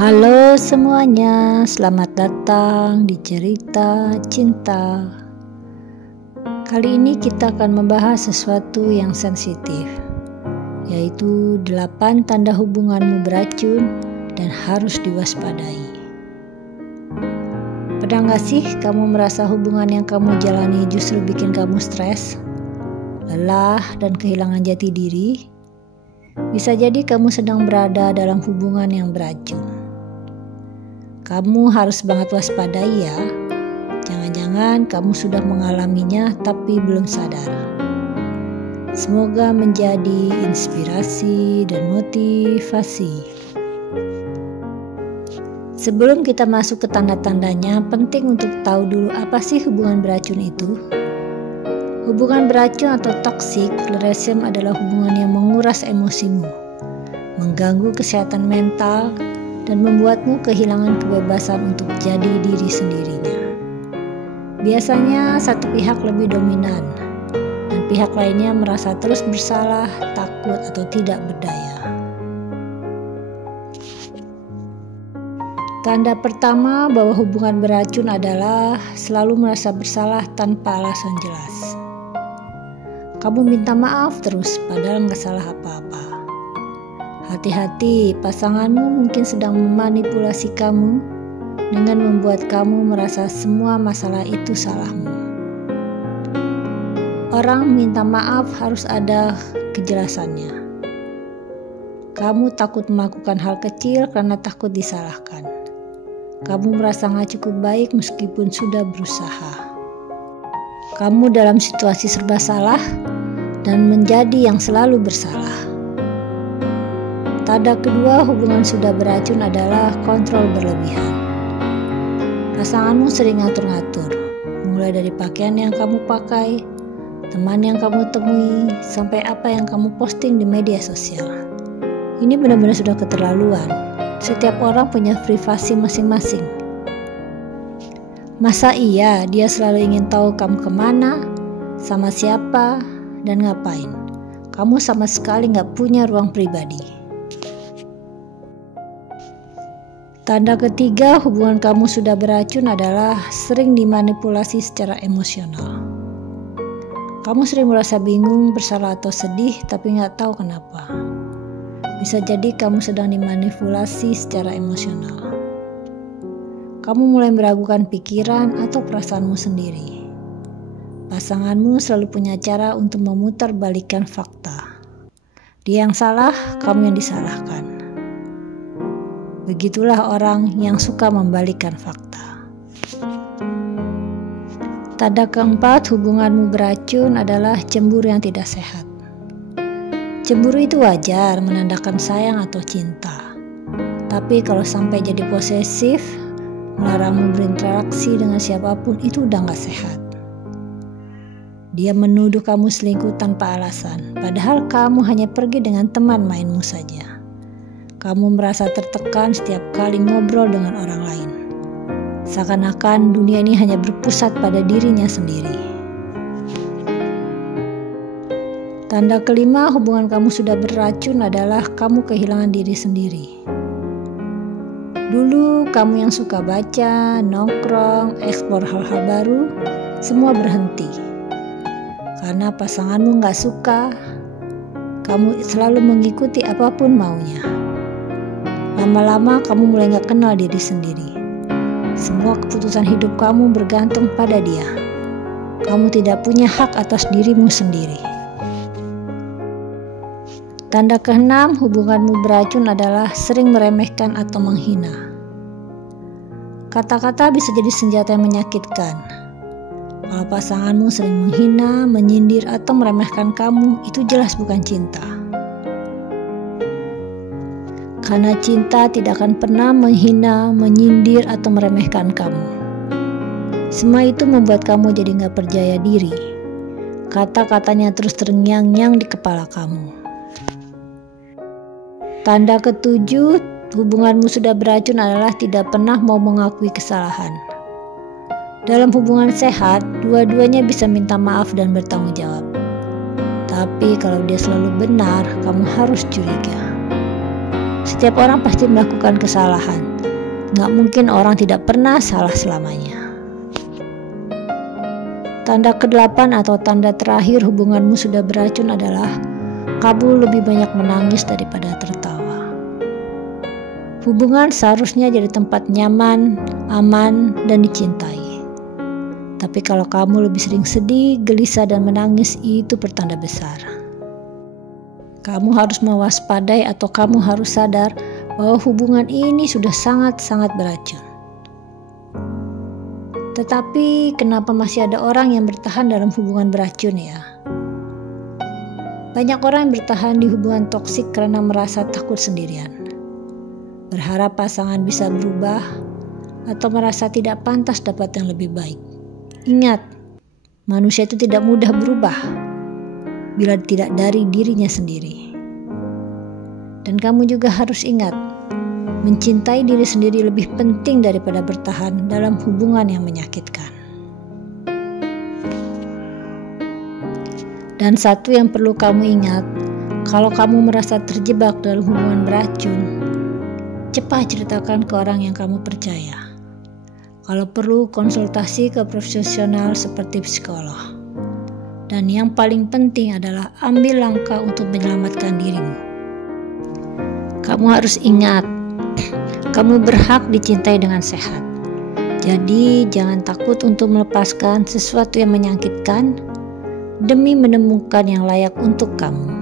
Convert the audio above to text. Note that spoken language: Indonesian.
Halo semuanya, selamat datang di Cerita Cinta. Kali ini kita akan membahas sesuatu yang sensitif, yaitu 8 tanda hubunganmu beracun dan harus diwaspadai. Pernah gak sih kamu merasa hubungan yang kamu jalani justru bikin kamu stres, lelah, dan kehilangan jati diri? Bisa jadi kamu sedang berada dalam hubungan yang beracun. Kamu harus banget waspadai ya. Jangan-jangan kamu sudah mengalaminya tapi belum sadar. Semoga menjadi inspirasi dan motivasi. Sebelum kita masuk ke tanda-tandanya, penting untuk tahu dulu apa sih hubungan beracun itu. Hubungan beracun atau toxic relation adalah hubungan yang menguras emosimu, mengganggu kesehatan mental, dan membuatmu kehilangan kebebasan untuk jadi diri sendirinya. Biasanya satu pihak lebih dominan, dan pihak lainnya merasa terus bersalah, takut, atau tidak berdaya. Tanda pertama bahwa hubungan beracun adalah selalu merasa bersalah tanpa alasan jelas. Kamu minta maaf terus padahal nggak salah apa-apa. Hati-hati, pasanganmu mungkin sedang memanipulasi kamu dengan membuat kamu merasa semua masalah itu salahmu. Orang minta maaf harus ada kejelasannya. Kamu takut melakukan hal kecil karena takut disalahkan. Kamu merasa gak cukup baik meskipun sudah berusaha. Kamu dalam situasi serba salah dan menjadi yang selalu bersalah. Tanda kedua hubungan sudah beracun adalah kontrol berlebihan. Pasanganmu sering ngatur-ngatur, mulai dari pakaian yang kamu pakai, teman yang kamu temui, sampai apa yang kamu posting di media sosial. Ini benar-benar sudah keterlaluan. Setiap orang punya privasi masing-masing. Masa iya dia selalu ingin tahu kamu kemana, sama siapa, dan ngapain? Kamu sama sekali gak punya ruang pribadi. Tanda ketiga hubungan kamu sudah beracun adalah sering dimanipulasi secara emosional. Kamu sering merasa bingung, bersalah atau sedih tapi gak tahu kenapa. Bisa jadi kamu sedang dimanipulasi secara emosional. Kamu mulai meragukan pikiran atau perasaanmu sendiri. Pasanganmu selalu punya cara untuk memutarbalikkan fakta. Dia yang salah, kamu yang disalahkan. Begitulah orang yang suka membalikkan fakta. Tanda keempat hubunganmu beracun adalah cemburu yang tidak sehat. Cemburu itu wajar, menandakan sayang atau cinta. Tapi kalau sampai jadi posesif, melarangmu berinteraksi dengan siapapun, itu udah gak sehat. Dia menuduh kamu selingkuh tanpa alasan, padahal kamu hanya pergi dengan teman mainmu saja. Kamu merasa tertekan setiap kali ngobrol dengan orang lain. Seakan-akan dunia ini hanya berpusat pada dirinya sendiri. Tanda kelima hubungan kamu sudah beracun adalah kamu kehilangan diri sendiri. Dulu kamu yang suka baca, nongkrong, eksplor hal-hal baru, semua berhenti. Karena pasanganmu gak suka, kamu selalu mengikuti apapun maunya. Lama-lama kamu mulai gak kenal diri sendiri. Semua keputusan hidup kamu bergantung pada dia. Kamu tidak punya hak atas dirimu sendiri. Tanda keenam hubunganmu beracun adalah sering meremehkan atau menghina. Kata-kata bisa jadi senjata yang menyakitkan. Kalau pasanganmu sering menghina, menyindir, atau meremehkan kamu, itu jelas bukan cinta. Karena cinta tidak akan pernah menghina, menyindir, atau meremehkan kamu. Semua itu membuat kamu jadi gak percaya diri. Kata-katanya terus terngiang-ngiang di kepala kamu. Tanda ketujuh, hubunganmu sudah beracun adalah tidak pernah mau mengakui kesalahan. Dalam hubungan sehat, dua-duanya bisa minta maaf dan bertanggung jawab. Tapi kalau dia selalu benar, kamu harus curiga. Setiap orang pasti melakukan kesalahan. Nggak mungkin orang tidak pernah salah selamanya. Tanda ke-8 atau tanda terakhir hubunganmu sudah beracun adalah kamu lebih banyak menangis daripada tertawa. Hubungan seharusnya jadi tempat nyaman, aman, dan dicintai. Tapi kalau kamu lebih sering sedih, gelisah, dan menangis, itu pertanda besar. Kamu harus mewaspadai atau kamu harus sadar bahwa hubungan ini sudah sangat-sangat beracun. Tetapi kenapa masih ada orang yang bertahan dalam hubungan beracun ya? Banyak orang yang bertahan di hubungan toksik karena merasa takut sendirian. Berharap pasangan bisa berubah atau merasa tidak pantas dapat yang lebih baik. Ingat, manusia itu tidak mudah berubah bila tidak dari dirinya sendiri. Dan kamu juga harus ingat, mencintai diri sendiri lebih penting daripada bertahan dalam hubungan yang menyakitkan. Dan satu yang perlu kamu ingat, kalau kamu merasa terjebak dalam hubungan beracun, cepat ceritakan ke orang yang kamu percaya. Kalau perlu, konsultasi ke profesional seperti psikolog. Dan yang paling penting adalah ambil langkah untuk menyelamatkan dirimu. Kamu harus ingat, kamu berhak dicintai dengan sehat. Jadi jangan takut untuk melepaskan sesuatu yang menyakitkan demi menemukan yang layak untuk kamu.